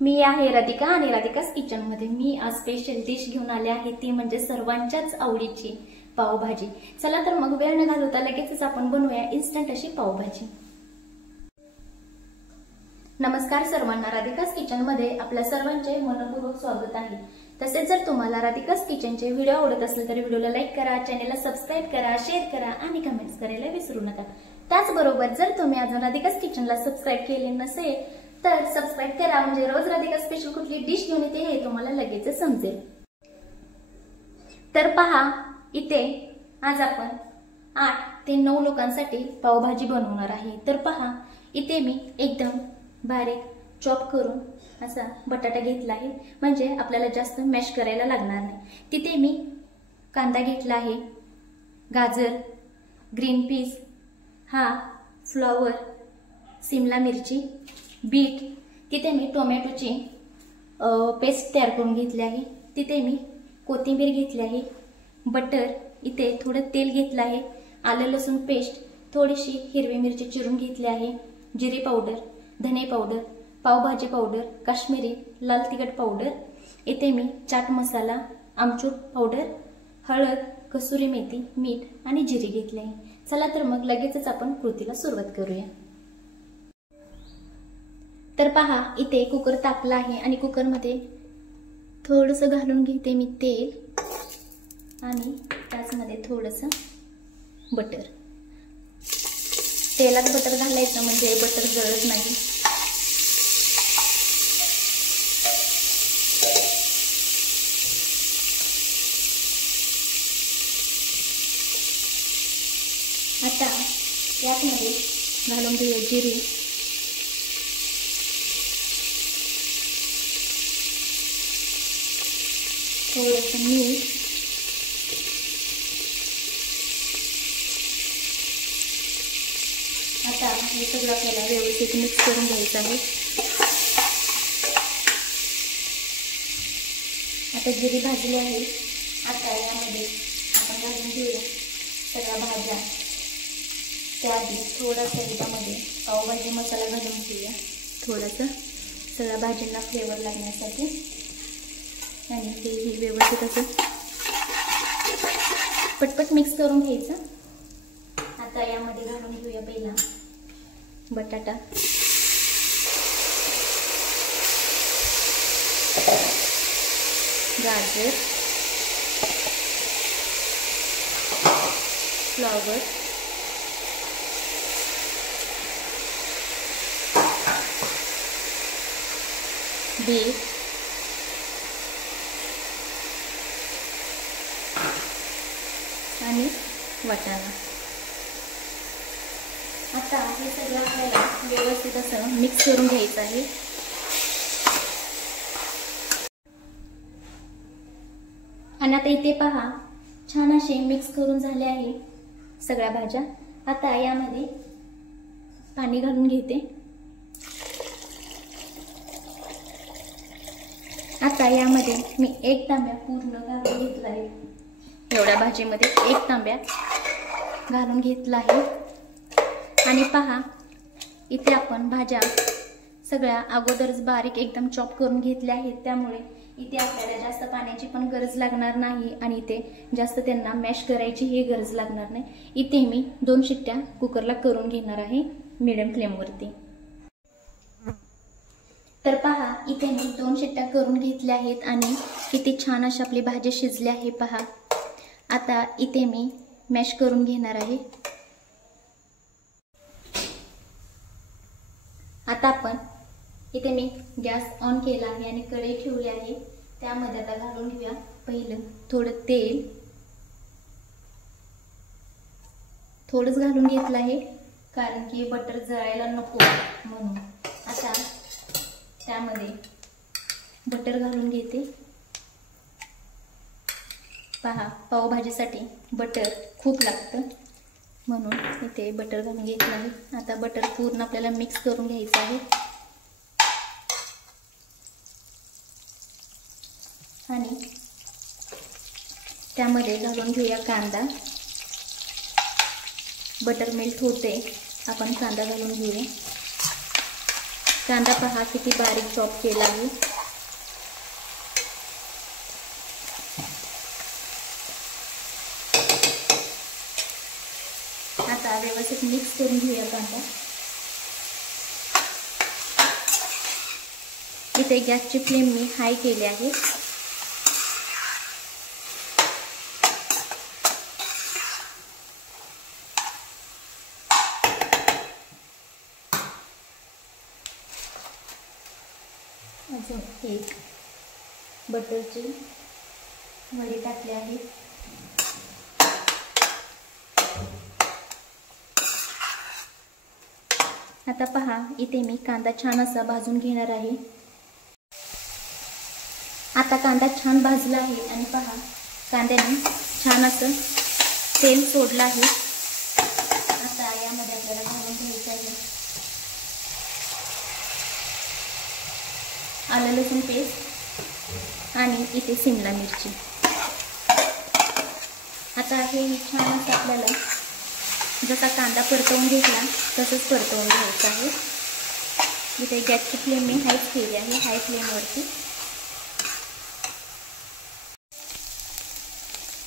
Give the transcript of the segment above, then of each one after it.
मी आहे राधिका आणि राधिका's किचन मध्ये मी आज स्पेशल डिश घेऊन आले आहे, ती म्हणजे सर्वांच्याच आवडीची पावभाजी। चला तर मग वेळ न घालवता लगेचच आपण बनवूया इन्स्टंट अशी पावभाजी। नमस्कार सर्वांना, राधिका's किचन मध्ये आपल्या सर्वांचे मनपूर्वक स्वागत आहे। तसेच जर तुम्हाला राधिका's किचनचे व्हिडिओ आवडत असतील तर व्हिडिओला लाईक करा, चॅनलला सबस्क्राइब करा, शेअर करा आणि कमेंट्स करायला विसरू नका। त्याचबरोबर जर तुम्ही अजून राधिका's किचनला सबस्क्राइब केले नसेल तर सबस्क्राइब करा, म्हणजे रोज राधिका स्पेशल कुठली डिश घेऊन येते हे तुम्हाला लगेच समजेल। तर पहा, इथे आज आपण 8 ते 9 लोकांसाठी पावभाजी बनवणार आहे। तर पहा, इथे मी एकदम बारीक चॉप करून असा बटाटा घेतला आहे, म्हणजे आपल्याला जास्त मॅश करायला लागणार नाही। तिथे मी कांदा घेतला आहे, गाजर, ग्रीन पीस, हा फ्लॉवर, सिमला मिरची, बीट, तिथे मी टोमॅटोची पेस्ट तयार करून घेतली आहे। तिथे मी कोथिंबीर घेतली आहे, बटर, इथे थोडं तेल घेतलं आहे, आलं लसूण पेस्ट, थोडीशी हिरवी मिरची चिरून घेतली आहे, जिरे पावडर, धने पावडर, पावभाजी पावडर, काश्मीरी लाल तिखट पावडर, इथे मी चाट मसाला, आमचूर पावडर, हळद, कसुरी मेथी, मीठ आणि जिरे घेतले आहे। चला तर मग लगेचच आपण कृतीला सुरुवात करूया। तर पहा, इथे कुकर तापला आहे आणि कुकरमध्ये थोडंसं घालून घेते मी तेल आणि त्याचमध्ये थोडंसं बटर। तेलात बटर घालायचं म्हणजे बटर जळत नाही। आता यामध्ये घालून घेऊया जिरे, थोडंसं मीठ, आता हे सगळं आपल्याला व्यवस्थित मिक्स करून घ्यायचं आहे। आता जिरे भाजले आहे, आता यामध्ये आपण घालून घेऊया सगळ्या भाज्या। त्याआधी थोडासा याच्यामध्ये पावभाजी मसाला घालून घेऊया, थोडासा सगळ्या भाज्यांना फ्लेवर लागण्यासाठी, आणि हे व्यवस्थित असं पटपट मिक्स करून घ्यायचं। आता यामध्ये घालून घेऊया पहिला बटाटा, गाजर, फ्लॉवर, बीट, आणि वाटाणा। आता हे सगळं आपल्याला व्यवस्थित असं मिक्स करून घ्यायचं आहे। आणि आता इथे पहा, छान असे मिक्स करून झाले आहे सगळ्या भाज्या। आता यामध्ये पाणी घालून घेते। आता यामध्ये मी 1 तांब्या पूर्ण घालून घेतला आहे, एवढ्या भाजीमध्ये 1 तांब्या घालून घेतला आहे। आणि पहा, इथे आपण भाज्या सगळ्या अगोदरच बारीक एकदम चॉप करून घेतल्या आहेत, त्यामुळे इथे आपल्याला जास्त पाण्याची पण गरज लागणार नाही आणि इथे जास्त त्यांना मॅश करायची ही गरज लागणार नाही। इथे मी 2 शिट्ट्या कुकरला करून घेणार आहे मीडियम फ्लेमवरती। तर पहा, इथे मी 2 शिट्ट्या करून घेतल्या आहेत आणि किती छान अशी आपली भाजी शिजली आहे पहा। आता इथे मी मॅश करून घेणार आहे। आता आपण इथे मी गॅस ऑन केला आहे आणि कढई ठेवली आहे, त्यामध्ये आता घालून घेऊया पहिलं थोडं तेल, थोडंच घालून घेतलं आहे कारण की बटर जळायला नको म्हणून। आता त्यामध्ये बटर घालून घेते। पहा, पावभाजीसाठी बटर खूप लागतं म्हणून इथे बटर घालून घेतलं आहे। आता बटर पूर्ण आपल्याला मिक्स करून घ्यायचं आहे आणि त्यामध्ये घालून घेऊया कांदा। बटर मेल्ट होते, आपण कांदा घालून घेऊया। कांदा पहा किती बारीक चॉप केला आहे. आता व्यवस्थित मिक्स करून घेऊया कांदा. इथे गॅसची फ्लेम मी हाय केली आहे. अजून एक बटरची वडी टाकली आहे. आता पहा इथे मी कांदा छान असा भाजून घेणार आहे. आता कांदा छान भाजला आहे आणि पहा कांद्याने छान असं तेल सोडलं आहे. आता यामध्ये आपल्याला घालून घ्यायचं आहे आलं लसूण पेस्ट आणि इथे शिमला मिरची. आता हे छान असं आपल्याला जसा कांदा परतवून घेतला तसंच परतवून घ्यायचं आहे. इथे गॅसची फ्लेम मी हायच केली आहे, हाय फ्लेमवरती.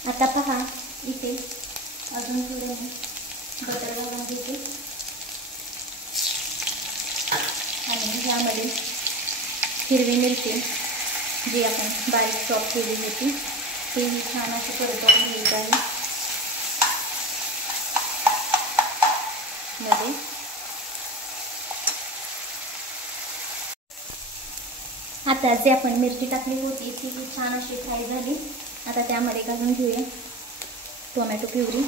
आता पहा इथे अजून थोडे मी बटर घालून घेते आणि यामध्ये हिरवी मिरची जी आपण बारीक चॉप केली होती तेही छान अशी परतवून घ्यायची आहे. मध्ये आता जे आपण मिरची टाकली होती ती छान अशी फ्राय झाली. आता त्यामध्ये घालून घेऊया टोमॅटो प्युरी.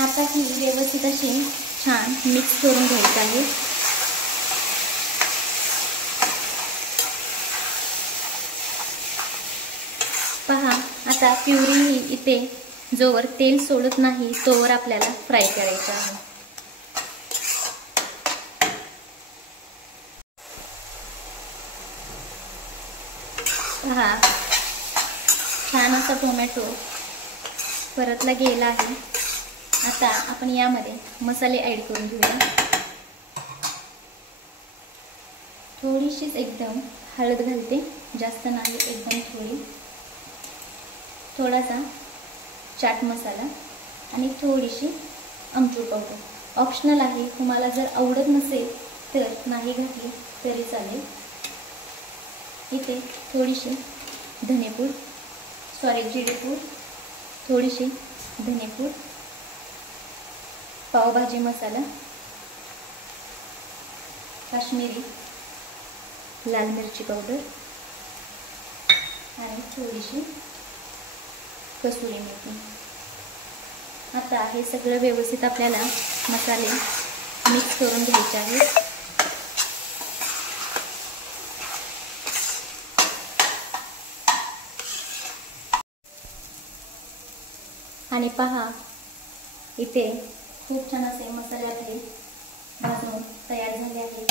आता ही व्यवस्थित अशी छान मिक्स करून घ्यायचं आहे. पहा आता प्युरी ही इथे जोवर तेल सोडत नाही तोवर आपल्याला फ्राय करायचं आहे. पहा छान असा टोमॅटो परतला गेला आहे. आता आपण यामध्ये मसाले ॲड करून घेऊया. थोडीशीच एकदम हळद घालते, जास्त नाही, एकदम थोडी. थोडासा चाट मसाला आणि थोडीशी आमचूर पावडर ऑप्शनल आहे. तुम्हाला जर आवडत नसेल तर नाही घातली तरी चालेल. इथे थोडीशी धनेपूड, जिरेपूड, थोडीशी धनेपूड, पावभाजी मसाला, काश्मीरी लाल मिरची पावडर आणि थोडीशी कसुरी मेथी. आता हे सगळं व्यवस्थित आपल्याला मसाले मिक्स करून घ्यायचे आहेत. आणि पहा इथे खूप छान असे मसाले आपले भाजून तयार झाले आहेत.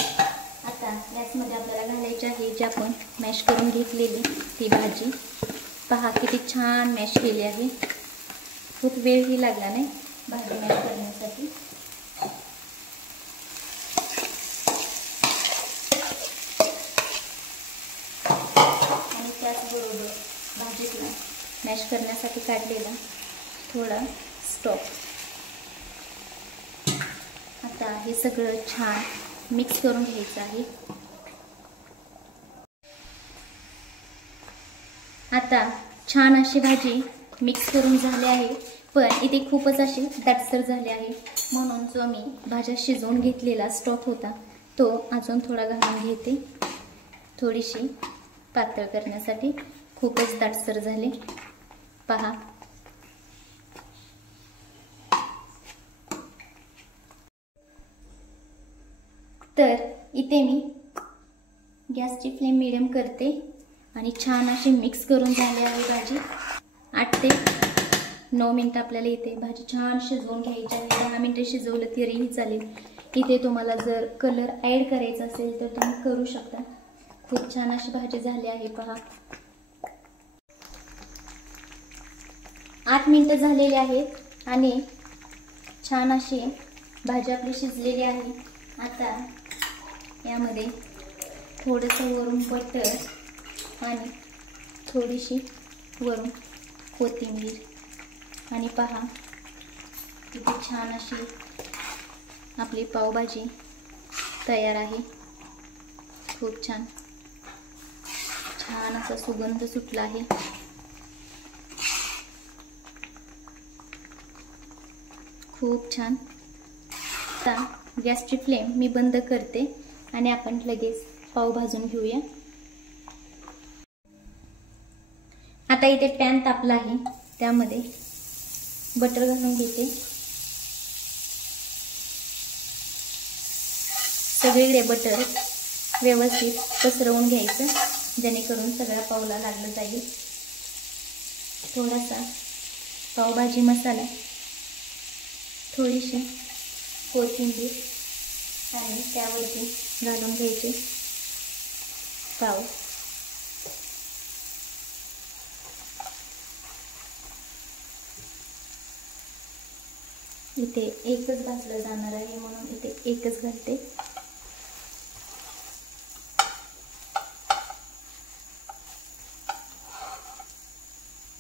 आता गॅसमध्ये आपल्याला घालायची आहे जी आपण मॅश करून घेतलेली ती भाजी. पहा किती छान मॅश केली आहे. खूप वेळही लागला नाही भाजी मॅश करण्यासाठी. आणि त्याचबरोबर भाजीतला मॅश करण्यासाठी काढलेला थोडा स्टॉक. आता हे सगळं छान मिक्स करून घ्यायचं आहे. आता छान अशी भाजी मिक्स करून झाली आहे, पण इथे खूपच अशी दाटसर झाली आहे. म्हणून जो मी भाज्या शिजवून घेतलेला स्टॉक होता तो अजून थोडा घालून घेते, थोडीशी पातळ करण्यासाठी. खूपच दाटसर झाले पहा. तर इथे मी गॅसची फ्लेम मीडियम करते आणि छान अशी मिक्स करून झाली आहे भाजी. 8 ते 9 मिनिटं आपल्याला इथे भाजी छान शिजवून घ्यायची आहे. 10 मिनिटं शिजवलं तरीही चालेल. इथे तुम्हाला जर कलर ॲड करायचा असेल तर तुम्ही करू शकता. खूप छान अशी भाजी झाली आहे पहा. 8 मिनिटं झालेली आहेत आणि छान अशी भाजी आपली शिजलेली आहे। आता यामध्ये थोडंसं वरून बटर आणि थोडीशी वरून कोथिंबीर आणि पहा किती छान अशी आपली पावभाजी तयार आहे। खूप छान छान असा सुगंध सुटला आहे। खूप छान। आता गॅसची फ्लेम मी बंद करते आणि आपण लगेच पाव भाजून घेऊया। आता इथे पॅन तापला आहे, त्यामध्ये बटर घालून घेते। सगळीकडे बटर व्यवस्थित पसरवून घ्यायचं, जेणेकरून सगळ्या पावला लागलं जाईल। थोडासा पावभाजी मसाला, थोडीशी कोथिंबीर आणि त्यावरती घालून घ्यायचे पाव। इथे एकच भाजलं जाणार आहे म्हणून इथे एकच घालते।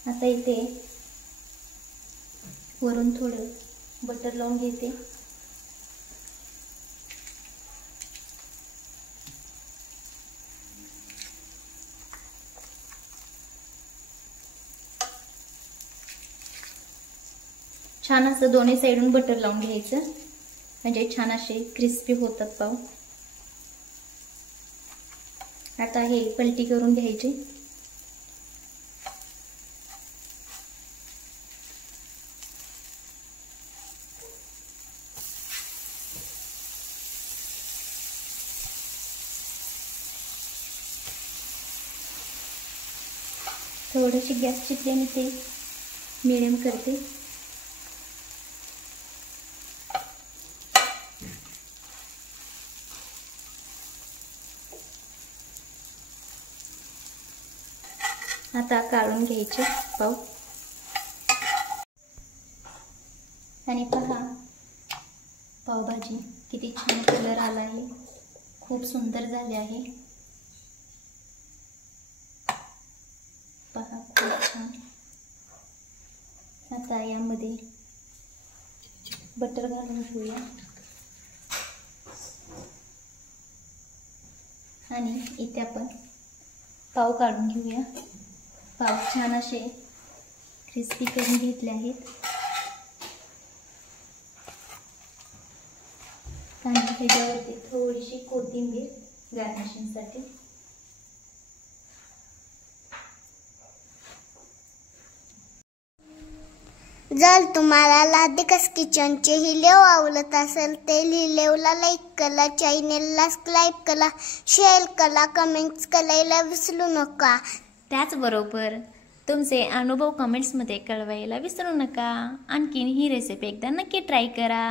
आता इथे वरून थोडं बटर लावून घेते। छान असं दोन्ही साइडून बटर लावून घ्यायचं, म्हणजे छान असे क्रिस्पी होतात पाव। आता हे पलटी करून घ्यायचे। थोडीशी गॅसची फ्लेम इथे मीडियम करते। आता काढून घ्यायचे पाव आणि पहा पावभाजी किती छान कलर आला आहे, खूप सुंदर झाले आहे। पहा खूप छान। आता यामध्ये बटर घालून घेऊया आणि इथे आपण पाव काढून घेऊया। पाव छान असे क्रिस्पी करून घेतले आहेत आणि ह्याच्यावरती थोडीशी कोथिंबीर गार्निशिंगसाठी। जर तुम्हाला राधिकास किचनचे व्हिडिओ आवडत असेल तर व्हिडिओला लाईक करा, चॅनेलला सबस्क्राईब करा, शेअर करा, कमेंट्स करायला विसरू नका। त्याचबरोबर तुमचे अनुभव कमेंट्समध्ये कळवायला विसरू नका। आणखीन ही रेसिपी एकदा नक्की ट्राय करा।